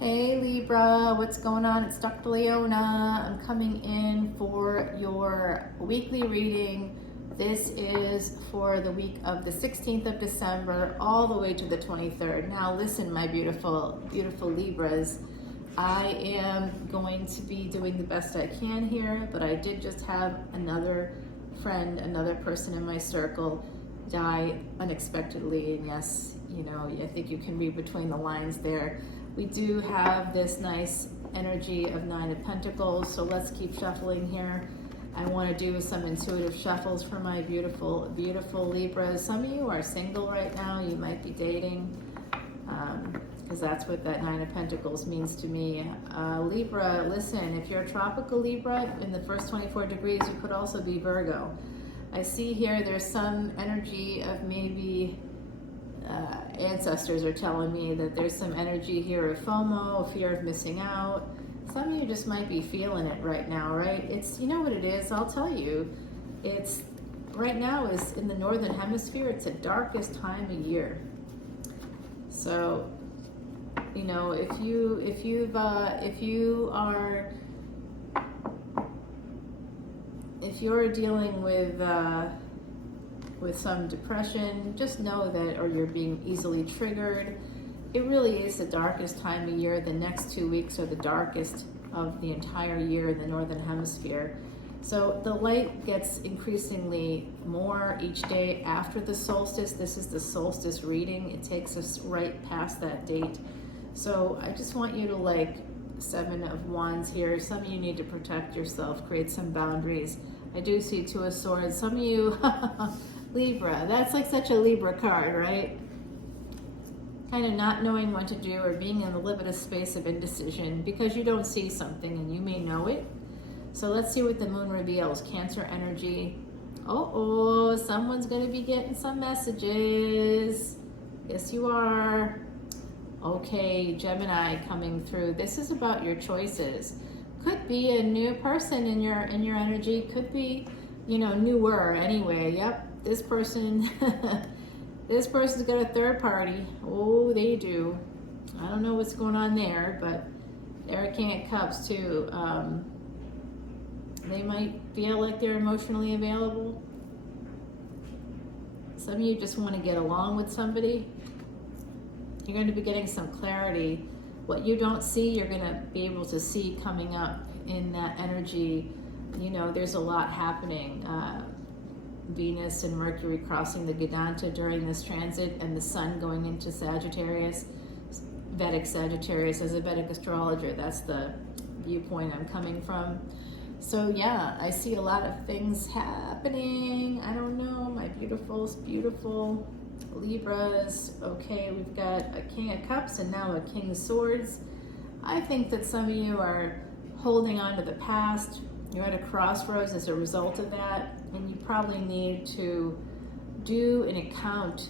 Hey Libra, what's going on? It's Dr. Leona. I'm coming in for your weekly reading. This is for the week of the 16th of December all the way to the 23rd. Now listen, my beautiful, beautiful Libras. I am going to be doing the best I can here, but I did just have another friend, another person in my circle die unexpectedly. And yes, I think you can read between the lines there. We do have this nice energy of Nine of Pentacles, so let's keep shuffling here. I want to do some intuitive shuffles for my beautiful, beautiful Libras. Some of you are single right now. You might be dating, because that's what that Nine of Pentacles means to me. Libra, listen, if you're a tropical Libra, in the first 24 degrees, you could also be Virgo. I see here there's some energy of maybe ancestors are telling me that there's some energy here of FOMO, fear of missing out. Some of you just might be feeling it right now, right? It's, you know what it is, I'll tell you. It's, right now is in the Northern Hemisphere, it's the darkest time of year. So, if you're dealing with some depression, just know that, or you're being easily triggered, it really is the darkest time of year. The next 2 weeks are the darkest of the entire year in the Northern Hemisphere. So the light gets increasingly more each day after the solstice. This is the solstice reading. It takes us right past that date. So I just want you to Seven of Wands here. Some of you need to protect yourself, create some boundaries. I do see Two of Swords. Some of you, Libra, that's like such a Libra card, right? Kind of not knowing what to do or being in a little bit of space of indecision because you don't see something and you may know it. So let's see what the moon reveals. Cancer energy. Oh, someone's going to be getting some messages. Yes, you are. Okay, Gemini coming through. This is about your choices. Could be a new person in your energy. Could be, newer anyway. Yep, this person, this person's got a third party. Oh, they do. I don't know what's going on there, but they're a King of Cups too. They might feel like they're emotionally available. Some of you just want to get along with somebody. You're going to be getting some clarity. What you don't see, you're going to be able to see coming up in that energy. There's a lot happening. Venus and Mercury crossing the Vedanta during this transit, and the Sun going into Sagittarius. Vedic Sagittarius. As a Vedic astrologer, that's the viewpoint I'm coming from. So yeah, I see a lot of things happening. I don't know, my beautiful Libras. Okay, we've got a King of Cups and now a King of Swords. I think that some of you are holding on to the past. You're at a crossroads as a result of that, and you probably need to do an account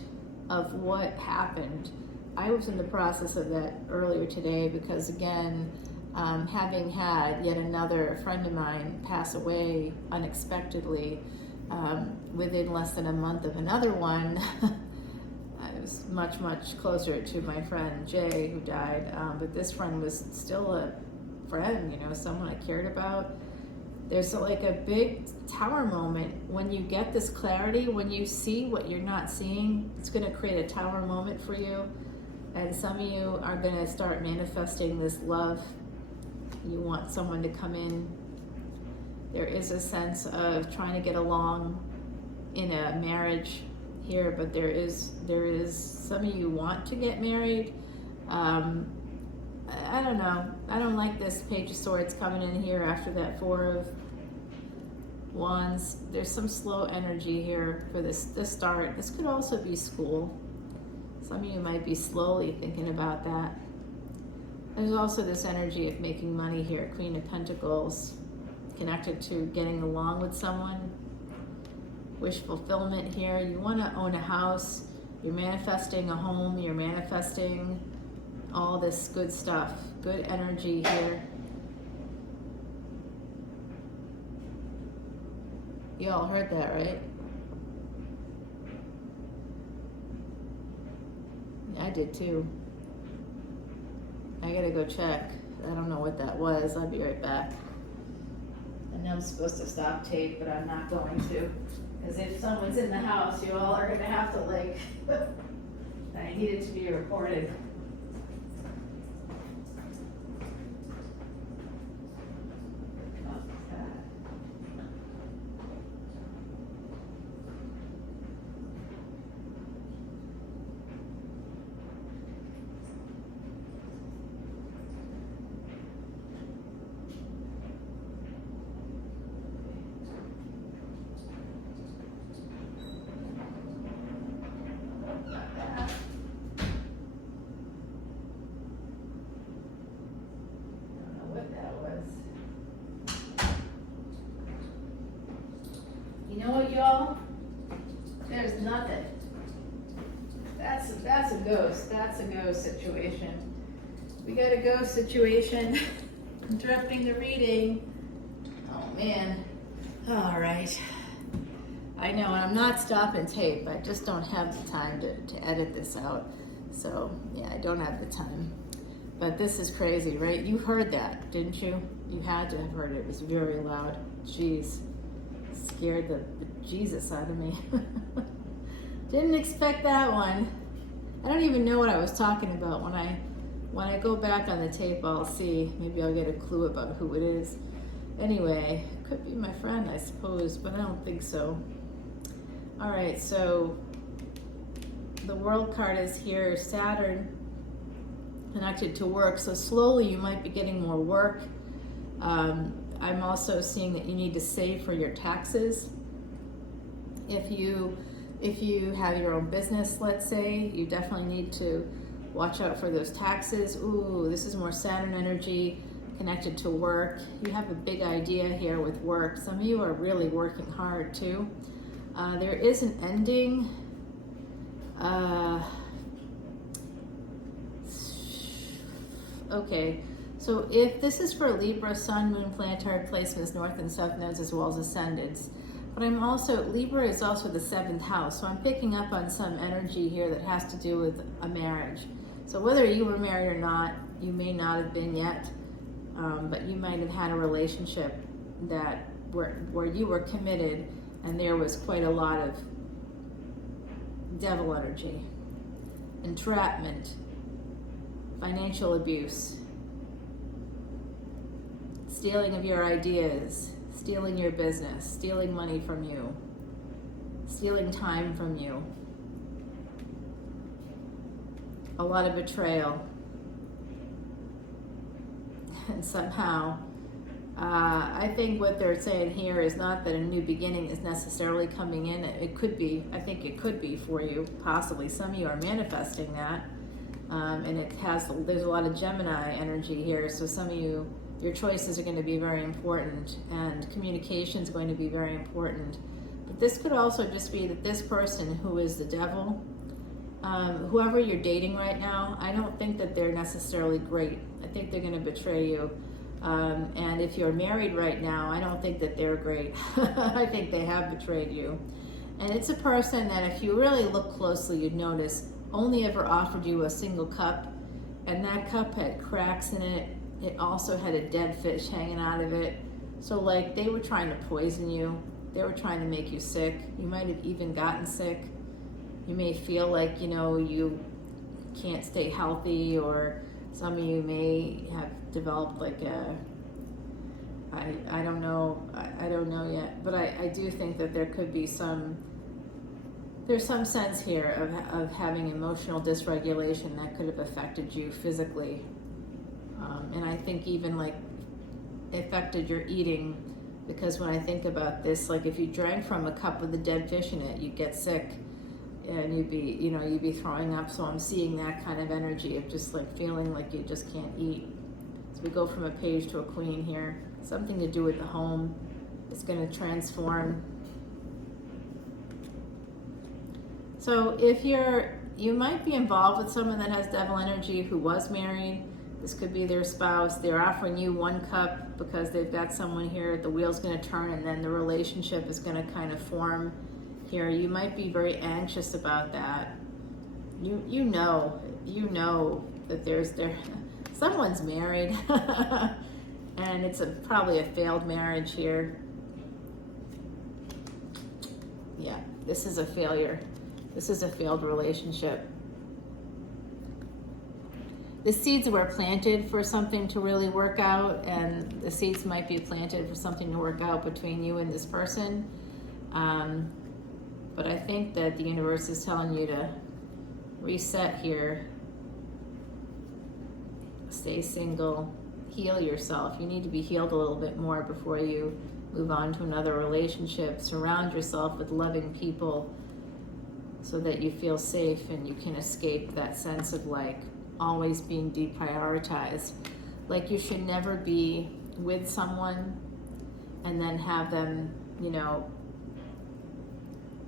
of what happened. I was in the process of that earlier today because, again, having had yet another friend of mine pass away unexpectedly within less than a month of another one, I was much, much closer to my friend Jay, who died, but this friend was still a friend, someone I cared about. There's a big tower moment when you get this clarity, when you see what you're not seeing. It's going to create a tower moment for you, and some of you are going to start manifesting this love. You want someone to come in. There is a sense of trying to get along in a marriage here, but there is some of you want to get married. I don't know. I don't like this Page of Swords coming in here after that Four of Wands. There's some slow energy here for this start. This could also be school. Some of you might be slowly thinking about that. There's also this energy of making money here. Queen of Pentacles, connected to getting along with someone. Wish fulfillment here. You want to own a house. You're manifesting a home. You're manifesting all this good stuff. Good energy here. You all heard that, right? I did too. I gotta go check. I don't know what that was. I'll be right back. I know I'm supposed to stop tape, but I'm not going to. Because if someone's in the house, you all are gonna have to like, I need it to be recorded. You know what, y'all? There's nothing. That's a ghost. That's a ghost situation. We got a ghost situation. Interrupting the reading. Oh man. All right. I know, and I'm not stopping tape. I just don't have the time to edit this out. So yeah, I don't have the time. But this is crazy, right? You heard that, didn't you? You had to have heard it. It was very loud. Jeez. Scared the Jesus out of me. Didn't expect that one. I don't even know what I was talking about. When I go back on the tape, I'll see. Maybe I'll get a clue about who it is. Anyway, could be my friend, I suppose, but I don't think so. All right, so the World card is here. Saturn connected to work. So slowly you might be getting more work. I'm also seeing that you need to save for your taxes. If you have your own business, let's say, you definitely need to watch out for those taxes. Ooh, this is more Saturn energy connected to work. You have a big idea here with work. Some of you are really working hard too. There is an ending. Okay. So if this is for Libra, Sun, Moon, planetary placements, North and South nodes, as well as ascendants. But I'm also, Libra is also the 7th house. So I'm picking up on some energy here that has to do with a marriage. So whether you were married or not, you may not have been yet, but you might have had a relationship that where you were committed and there was quite a lot of devil energy, entrapment, financial abuse, stealing of your ideas, stealing your business, stealing money from you, stealing time from you, a lot of betrayal. And somehow, I think what they're saying here is not that a new beginning is necessarily coming in. It could be, I think it could be for you, possibly. Some of you are manifesting that. And there's a lot of Gemini energy here. So some of you, your choices are going to be very important, and communication is going to be very important. But this could also just be that this person who is the devil, whoever you're dating right now, I don't think that they're necessarily great. I think they're going to betray you. And if you're married right now, I don't think that they're great. I think they have betrayed you. And it's a person that if you really look closely, you'd notice only ever offered you a single cup, and that cup had cracks in it. It also had a dead fish hanging out of it. So like they were trying to poison you. They were trying to make you sick. You might have even gotten sick. You may feel like, you can't stay healthy, or some of you may have developed like I don't know yet, but I do think that there could be there's some sense here of having emotional dysregulation that could have affected you physically. And I think even like affected your eating, because when I think about this, like if you drank from a cup with a dead fish in it, you'd get sick and you'd be throwing up. So I'm seeing that kind of energy of just like feeling like you just can't eat. So we go from a page to a queen here. Something to do with the home. It's going to transform. So if you might be involved with someone that has devil energy who was married. This could be their spouse. They're offering you one cup because they've got someone here. The wheel's going to turn, and then the relationship is going to kind of form here. You might be very anxious about that. You know that Someone's married, and it's probably a failed marriage here. Yeah, this is a failure. This is a failed relationship. The seeds were planted for something to really work out, and the seeds might be planted for something to work out between you and this person. But I think that the universe is telling you to reset here. Stay single. Heal yourself. You need to be healed a little bit more before you move on to another relationship. Surround yourself with loving people so that you feel safe and you can escape that sense of like always being deprioritized. Like you should never be with someone and then have them, you know,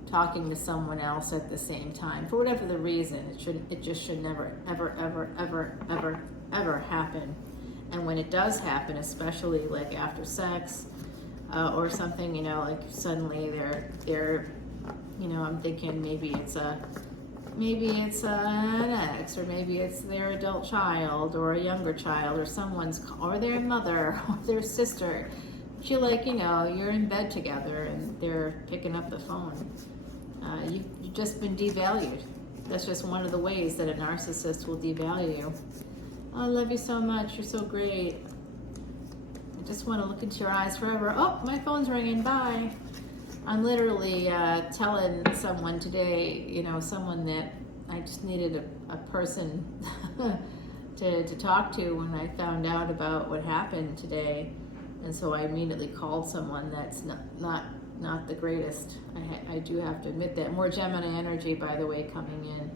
talking to someone else at the same time. For whatever the reason, it just should never, ever, ever, ever, ever, ever happen. And when it does happen, especially like after sex or something, you know, like suddenly they're, you know, I'm thinking maybe it's an ex, or maybe it's their adult child or a younger child, or their mother or their sister. But you like, you know, you're in bed together and they're picking up the phone. You've just been devalued. That's just one of the ways that a narcissist will devalue you. Oh, I love you so much. You're so great. I just want to look into your eyes forever. Oh, my phone's ringing. Bye. I'm literally telling someone today, you know, someone that I just needed a person to talk to when I found out about what happened today. And so I immediately called someone that's not the greatest. I do have to admit that. More Gemini energy, by the way, coming in.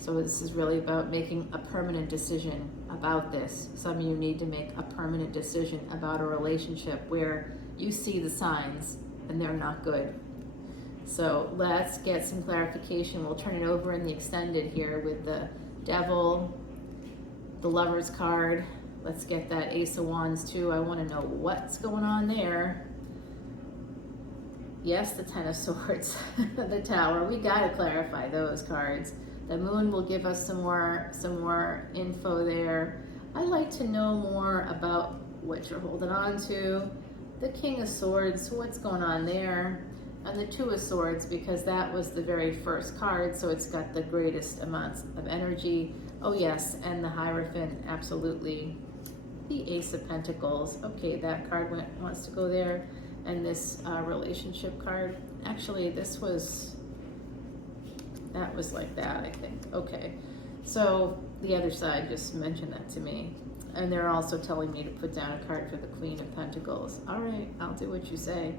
So this is really about making a permanent decision about this. Some of you need to make a permanent decision about a relationship where you see the signs and they're not good. So let's get some clarification. We'll turn it over in the extended here with the Devil, the Lover's card. Let's get that Ace of Wands too. I want to know what's going on there. Yes, the Ten of Swords, the Tower. We got to clarify those cards. The Moon will give us some more info there. I'd like to know more about what you're holding on to. The King of Swords, what's going on there? And the Two of Swords, because that was the very first card, so it's got the greatest amounts of energy. Oh yes, and the Hierophant, absolutely. The Ace of Pentacles. Okay, that card wants to go there. And this relationship card. Actually, that was like that, I think. Okay, so the other side just mentioned that to me. And they're also telling me to put down a card for the Queen of Pentacles. All right, I'll do what you say,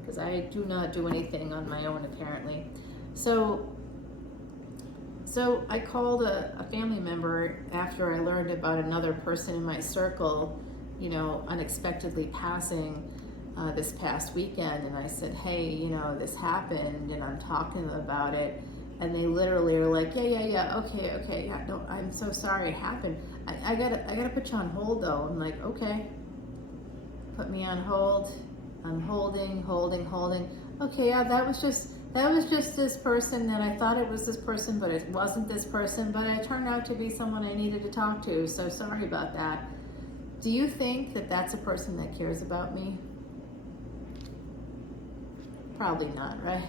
because I do not do anything on my own, apparently. So I called a family member after I learned about another person in my circle, you know, unexpectedly passing this past weekend. And I said, hey, you know, this happened, and I'm talking to them about it. And they literally are like, yeah, okay, yeah, no, I'm so sorry it happened. I gotta put you on hold though. I'm like, okay. Put me on hold. I'm holding. Okay, yeah, that was just this person, and I thought it was this person, but it wasn't this person, but it turned out to be someone I needed to talk to, so sorry about that. Do you think that that's a person that cares about me? Probably not, right?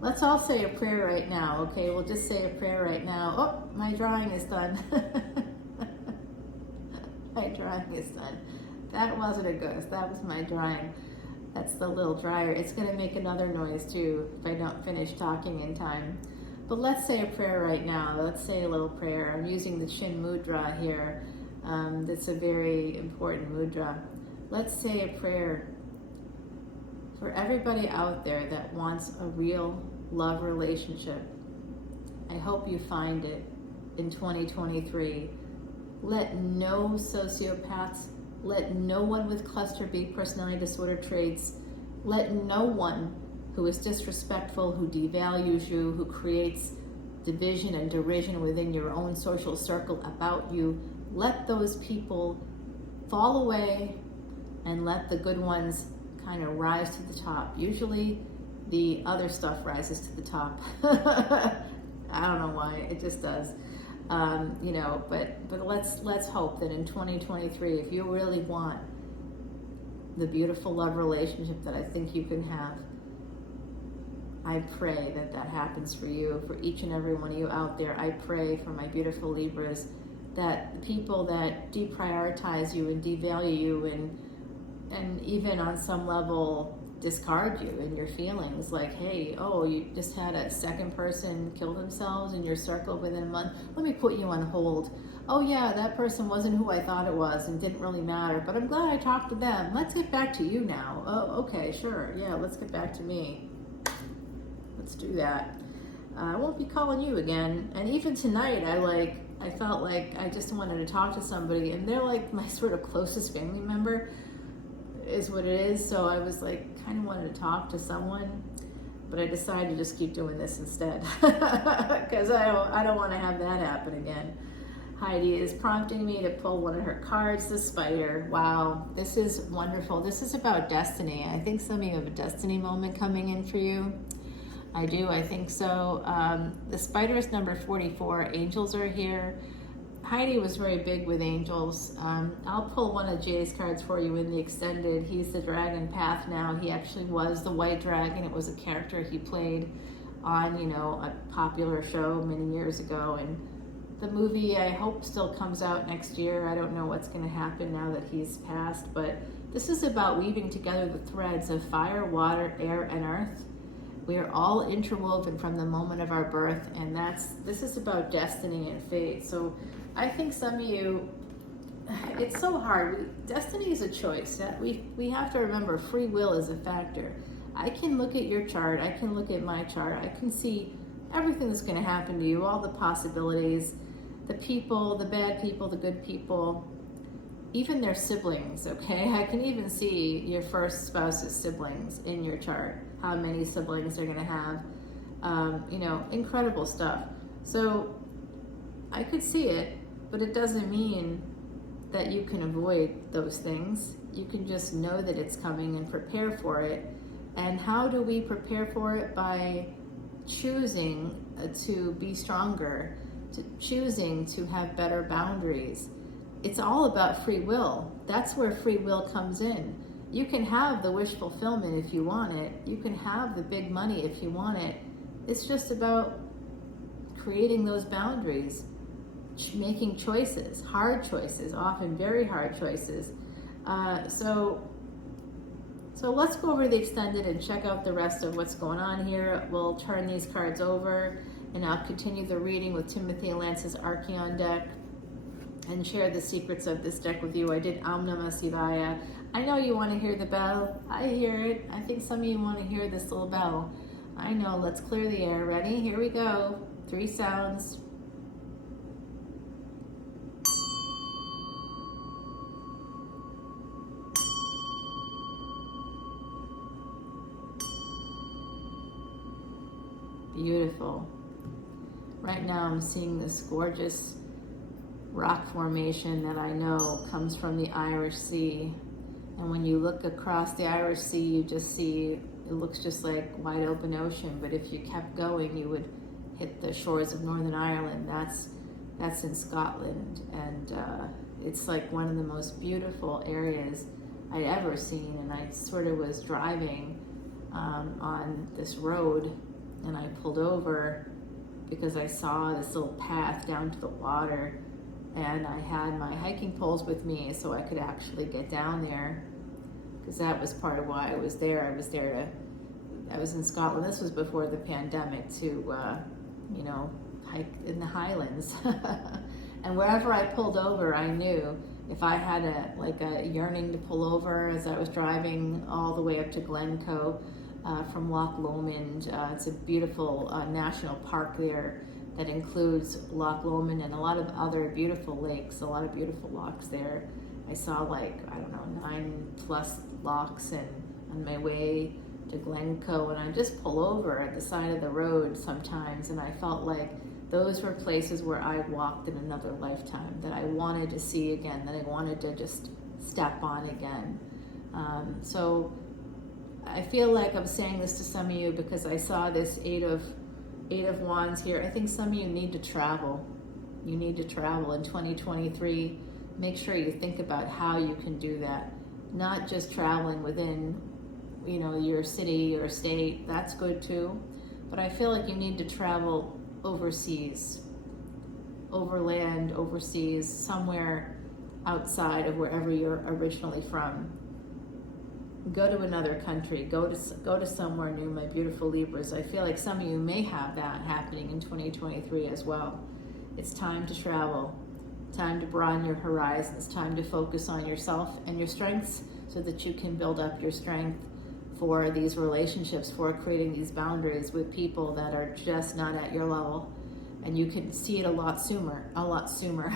Let's all say a prayer right now, okay? We'll just say a prayer right now. Oh, my drawing is done. My drawing is done. That wasn't a ghost. That was my drawing. That's the little dryer. It's going to make another noise too if I don't finish talking in time. But let's say a prayer right now. Let's say a little prayer. I'm using the Chin Mudra here. That's a very important mudra. Let's say a prayer for everybody out there that wants a real love relationship. I hope you find it in 2023. Let no sociopaths, let no one with cluster B personality disorder traits, let no one who is disrespectful, who devalues you, who creates division and derision within your own social circle about you, let those people fall away and let the good ones kind of rise to the top. Usually the other stuff rises to the top. I don't know why, it just does. You know, but let's hope that in 2023, if you really want the beautiful love relationship that I think you can have, I pray that that happens for you, for each and every one of you out there. I pray for my beautiful Libras, that the people that deprioritize you and devalue you and even on some level discard you and your feelings, like, hey, oh, you just had a second person kill themselves in your circle within a month, let me put you on hold. Oh yeah, that person wasn't who I thought it was and didn't really matter, but I'm glad I talked to them. Let's get back to you now. Oh, okay, sure, yeah, let's get back to me. Let's do that. I won't be calling you again. And even tonight, I felt like I just wanted to talk to somebody, and they're like my sort of closest family member is what it is. So I was like, kind of wanted to talk to someone, but I decided to just keep doing this instead because I don't want to have that happen again. Heidi is prompting me to pull one of her cards, the Spider. Wow, this is wonderful. This is about destiny. I think some of you have a destiny moment coming in for you. I do, I think so. The Spider is number 44. Angels are here. Heidi was very big with angels. I'll pull one of Jay's cards for you in the extended. He's the Dragon Path now. He actually was the White Dragon. It was a character he played on, you know, a popular show many years ago. And the movie, I hope, still comes out next year. I don't know what's going to happen now that he's passed. But this is about weaving together the threads of fire, water, air, and earth. We are all interwoven from the moment of our birth, and this is about destiny and fate. So I think some of you, it's so hard. Destiny is a choice. We have to remember free will is a factor. I can look at your chart, I can look at my chart, I can see everything that's going to happen to you, all the possibilities, the people, the bad people, the good people, even their siblings, okay? I can even see your first spouse's siblings in your chart, how many siblings they're going to have, you know, incredible stuff. So I could see it, but it doesn't mean that you can avoid those things. You can just know that it's coming and prepare for it. And how do we prepare for it? By choosing to be stronger, to choosing to have better boundaries. It's all about free will. That's where free will comes in. You can have the wish fulfillment if you want it. You can have the big money if you want it. It's just about creating those boundaries, making choices, hard choices, often very hard choices. So let's go over the extended and check out the rest of what's going on here. We'll turn these cards over and I'll continue the reading with Timothy Lance's Archeon deck and share the secrets of this deck with you. I did Om Namah Shivaya. I know you want to hear the bell. I hear it. I think some of you want to hear this little bell. I know. Let's clear the air. Ready? Here we go. 3 sounds. Beautiful. Right now I'm seeing this gorgeous rock formation that I know comes from the Irish Sea. And when you look across the Irish Sea, you just see, it looks just like wide open ocean. But if you kept going, you would hit the shores of Northern Ireland. That's in Scotland. And it's like one of the most beautiful areas I'd ever seen. And I sort of was driving on this road, and I pulled over because I saw this little path down to the water, and I had my hiking poles with me so I could actually get down there, because that was part of why I was there. I was in Scotland. This was before the pandemic to, you know, hike in the Highlands. And wherever I pulled over, I knew if I had a yearning to pull over as I was driving all the way up to Glencoe, from Loch Lomond. It's a beautiful national park there that includes Loch Lomond and a lot of other beautiful lakes, a lot of beautiful lochs there. I saw 9+ lochs and on my way to Glencoe, and I just pull over at the side of the road sometimes, and I felt like those were places where I walked in another lifetime, that I wanted to see again, that I wanted to just step on again. So I feel like I'm saying this to some of you because I saw this Eight of Wands here. I think some of you need to travel. You need to travel in 2023. Make sure you think about how you can do that. Not just traveling within, you know, your city or state. That's good too. But I feel like you need to travel overseas, overland, overseas, somewhere outside of wherever you're originally from. Go to another country, go to somewhere new, my beautiful Libras. I feel like some of you may have that happening in 2023 as well. It's time to travel, time to broaden your horizons, time to focus on yourself and your strengths so that you can build up your strength for these relationships, for creating these boundaries with people that are just not at your level. And you can see it a lot sooner, a lot sooner.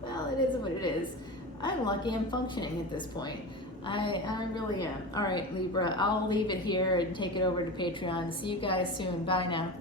Well, it is what it is. I'm lucky I'm functioning at this point. I really am. All right, Libra, I'll leave it here and take it over to Patreon. See you guys soon. Bye now.